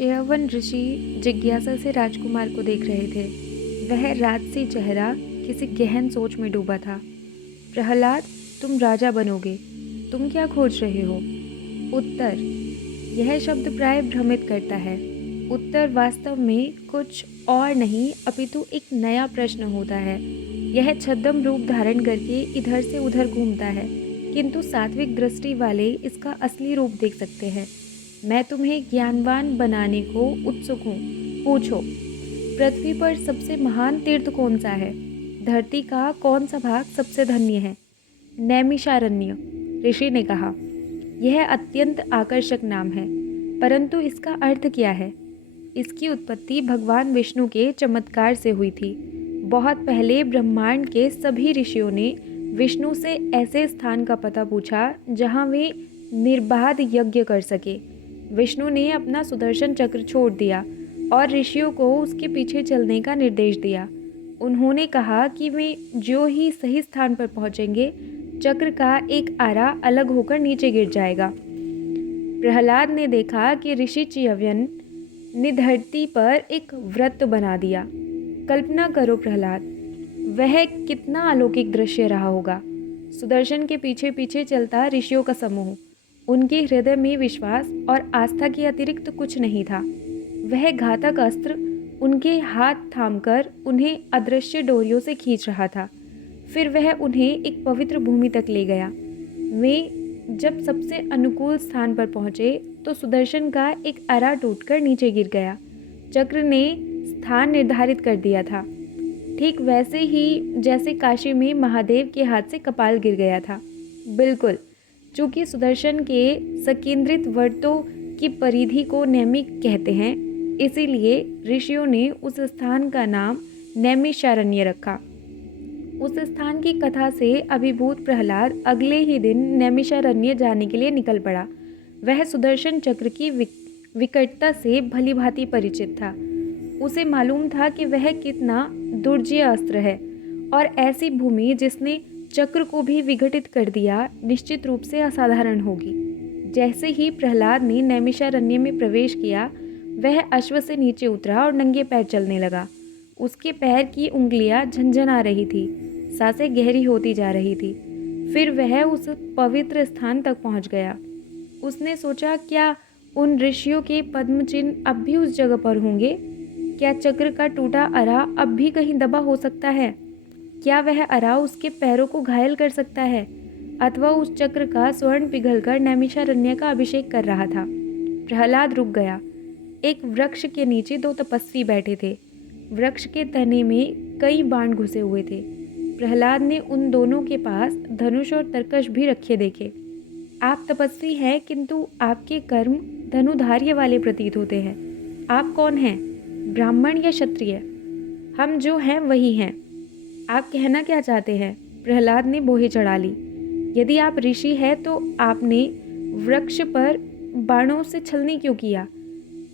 च्यवन ऋषि जिज्ञासा से राजकुमार को देख रहे थे। वह राजसी चेहरा किसी गहन सोच में डूबा था। प्रहलाद, तुम राजा बनोगे, तुम क्या खोज रहे हो? उत्तर। यह शब्द प्राय भ्रमित करता है। उत्तर वास्तव में कुछ और नहीं अपितु एक नया प्रश्न होता है। यह छद्म रूप धारण करके इधर से उधर घूमता है, किंतु सात्विक दृष्टि वाले इसका असली रूप देख सकते हैं। मैं तुम्हें ज्ञानवान बनाने को उत्सुक हूँ। पूछो, पृथ्वी पर सबसे महान तीर्थ कौन सा है? धरती का कौन सा भाग सबसे धन्य है? नैमिषारण्य, ऋषि ने कहा। यह अत्यंत आकर्षक नाम है, परंतु इसका अर्थ क्या है? इसकी उत्पत्ति भगवान विष्णु के चमत्कार से हुई थी। बहुत पहले ब्रह्मांड के सभी ऋषियों ने विष्णु से ऐसे स्थान का पता पूछा जहाँ वे निर्बाध यज्ञ कर सके। विष्णु ने अपना सुदर्शन चक्र छोड़ दिया और ऋषियों को उसके पीछे चलने का निर्देश दिया। उन्होंने कहा कि वे जो ही सही स्थान पर पहुंचेंगे, चक्र का एक आरा अलग होकर नीचे गिर जाएगा। प्रहलाद ने देखा कि ऋषि च्यवन ने धरती पर एक व्रत बना दिया। कल्पना करो प्रहलाद, वह कितना अलौकिक दृश्य रहा होगा। सुदर्शन के पीछे पीछे चलता ऋषियों का समूह। उनके हृदय में विश्वास और आस्था के अतिरिक्त कुछ नहीं था। वह घातक अस्त्र उनके हाथ थामकर उन्हें अदृश्य डोरियों से खींच रहा था। फिर वह उन्हें एक पवित्र भूमि तक ले गया। वे जब सबसे अनुकूल स्थान पर पहुंचे तो सुदर्शन का एक आरा टूटकर नीचे गिर गया। चक्र ने स्थान निर्धारित कर दिया था, ठीक वैसे ही जैसे काशी में महादेव के हाथ से कपाल गिर गया था। बिल्कुल, चूँकि सुदर्शन के सकेंद्रित वर्तों की परिधि को नैमिक कहते हैं, इसीलिए ऋषियों ने उस स्थान का नाम नैमिषारण्य रखा। उस स्थान की कथा से अभिभूत प्रहलाद अगले ही दिन नैमिषारण्य जाने के लिए निकल पड़ा। वह सुदर्शन चक्र की विकटता से भलीभांति परिचित था। उसे मालूम था कि वह कितना दुर्जय अस्त्र है, और ऐसी भूमि जिसने चक्र को भी विघटित कर दिया निश्चित रूप से असाधारण होगी। जैसे ही प्रहलाद ने नैमिषारण्य में प्रवेश किया, वह अश्व से नीचे उतरा और नंगे पैर चलने लगा। उसके पैर की उंगलियां झंझना रही थी, सांसें गहरी होती जा रही थी। फिर वह उस पवित्र स्थान तक पहुंच गया। उसने सोचा, क्या उन ऋषियों के पद्म चिन्ह अब भी उस जगह पर होंगे? क्या चक्र का टूटा अरा अब भी कहीं दबा हो सकता है? क्या वह अरा उसके पैरों को घायल कर सकता है? अथवा उस चक्र का स्वर्ण पिघलकर नैमिषारण्य का अभिषेक कर रहा था? प्रहलाद रुक गया। एक वृक्ष के नीचे दो तपस्वी बैठे थे। वृक्ष के तने में कई बाण घुसे हुए थे। प्रहलाद ने उन दोनों के पास धनुष और तरकश भी रखे देखे। आप तपस्वी हैं, किंतु आपके कर्म धनुधार्य वाले प्रतीत होते हैं। आप कौन हैं, ब्राह्मण या क्षत्रिय? हम जो हैं वही हैं। आप कहना क्या चाहते हैं? प्रहलाद ने बोहे चढ़ा ली। यदि आप ऋषि हैं तो आपने वृक्ष पर बाणों से छलनी क्यों किया?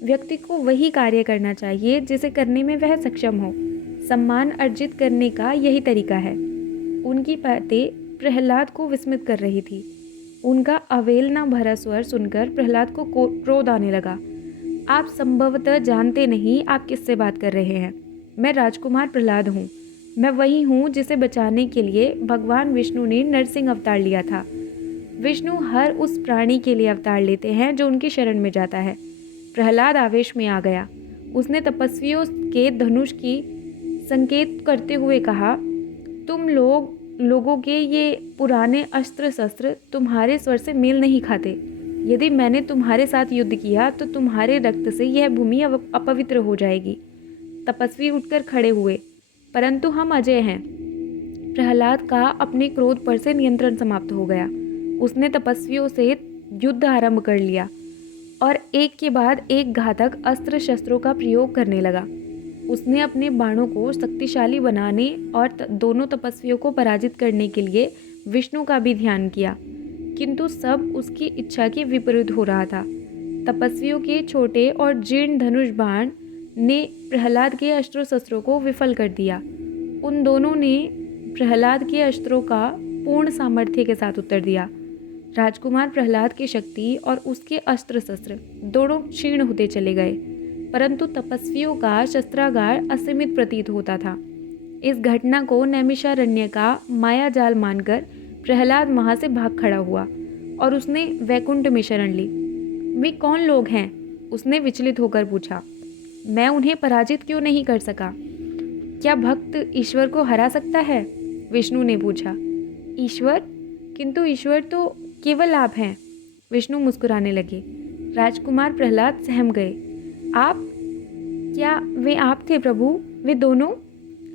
व्यक्ति को वही कार्य करना चाहिए जिसे करने में वह सक्षम हो। सम्मान अर्जित करने का यही तरीका है। उनकी बातें प्रहलाद को विस्मित कर रही थी। उनका अवेलना भरा स्वर सुनकर प्रहलाद को क्रोध आने लगा। आप संभवतः जानते नहीं आप किससे बात कर रहे हैं। मैं राजकुमार प्रहलाद हूँ। मैं वही हूँ जिसे बचाने के लिए भगवान विष्णु ने नरसिंह अवतार लिया था। विष्णु हर उस प्राणी के लिए अवतार लेते हैं जो उनकी शरण में जाता है। प्रहलाद आवेश में आ गया। उसने तपस्वियों के धनुष की संकेत करते हुए कहा, तुम लोगों के ये पुराने अस्त्र शस्त्र तुम्हारे स्वर से मेल नहीं खाते। यदि मैंने तुम्हारे साथ युद्ध किया तो तुम्हारे रक्त से यह भूमि अपवित्र हो जाएगी। तपस्वी उठकर खड़े हुए। परंतु हम अजय हैं। प्रहलाद का अपने क्रोध पर से नियंत्रण समाप्त हो गया। उसने तपस्वियों से युद्ध आरंभ कर लिया और एक के बाद एक घातक अस्त्र शस्त्रों का प्रयोग करने लगा। उसने अपने बाणों को शक्तिशाली बनाने और दोनों तपस्वियों को पराजित करने के लिए विष्णु का भी ध्यान किया, किंतु सब उसकी इच्छा के विपरीत हो रहा था। तपस्वियों के छोटे और जीर्ण धनुष बाण ने प्रहलाद के अस्त्र शस्त्रों को विफल कर दिया। उन दोनों ने प्रहलाद के अस्त्रों का पूर्ण सामर्थ्य के साथ उत्तर दिया। राजकुमार प्रहलाद की शक्ति और उसके अस्त्र शस्त्र दोनों क्षीण होते चले गए। परंतु तपस्वियों का शस्त्रागार असीमित प्रतीत होता था। इस घटना को नैमिषारण्य का माया जाल मानकर प्रहलाद वहां से भाग खड़ा हुआ और उसने वैकुंठ में शरण ली। वे कौन लोग हैं? उसने विचलित होकर पूछा। मैं उन्हें पराजित क्यों नहीं कर सका? क्या भक्त ईश्वर को हरा सकता है? विष्णु ने पूछा। ईश्वर? किंतु ईश्वर तो केवल आप हैं। विष्णु मुस्कुराने लगे। राजकुमार प्रहलाद सहम गए। आप? क्या वे आप थे प्रभु? वे दोनों?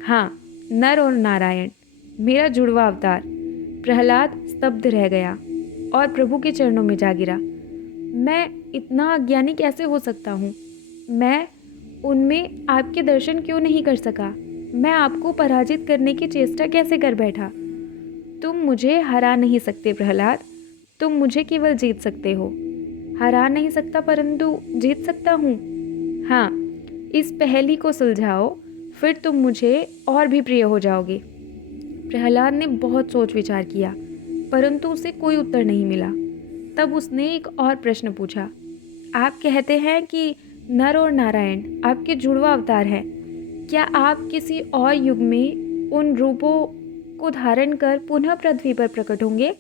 हाँ, नर और नारायण, मेरा जुड़वा अवतार। प्रहलाद स्तब्ध रह गया और प्रभु के चरणों में जा गिरा। मैं इतना अज्ञानी कैसे हो सकता हूँ? मैं उनमें आपके दर्शन क्यों नहीं कर सका? मैं आपको पराजित करने की चेष्टा कैसे कर बैठा? तुम मुझे हरा नहीं सकते प्रहलाद, तुम मुझे केवल जीत सकते हो। हरा नहीं सकता परंतु जीत सकता हूँ। हाँ, इस पहेली को सुलझाओ, फिर तुम मुझे और भी प्रिय हो जाओगे। प्रहलाद ने बहुत सोच विचार किया, परंतु उसे कोई उत्तर नहीं मिला। तब उसने एक और प्रश्न पूछा। आप कहते हैं कि नर और नारायण आपके जुड़वा अवतार हैं। क्या आप किसी और युग में उन रूपों को धारण कर पुनः पृथ्वी पर प्रकट होंगे?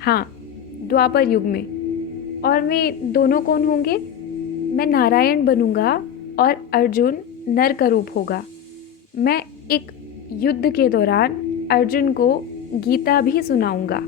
हाँ, द्वापर युग में। और वे दोनों कौन होंगे? मैं नारायण बनूंगा और अर्जुन नर का रूप होगा। मैं एक युद्ध के दौरान अर्जुन को गीता भी सुनाऊंगा।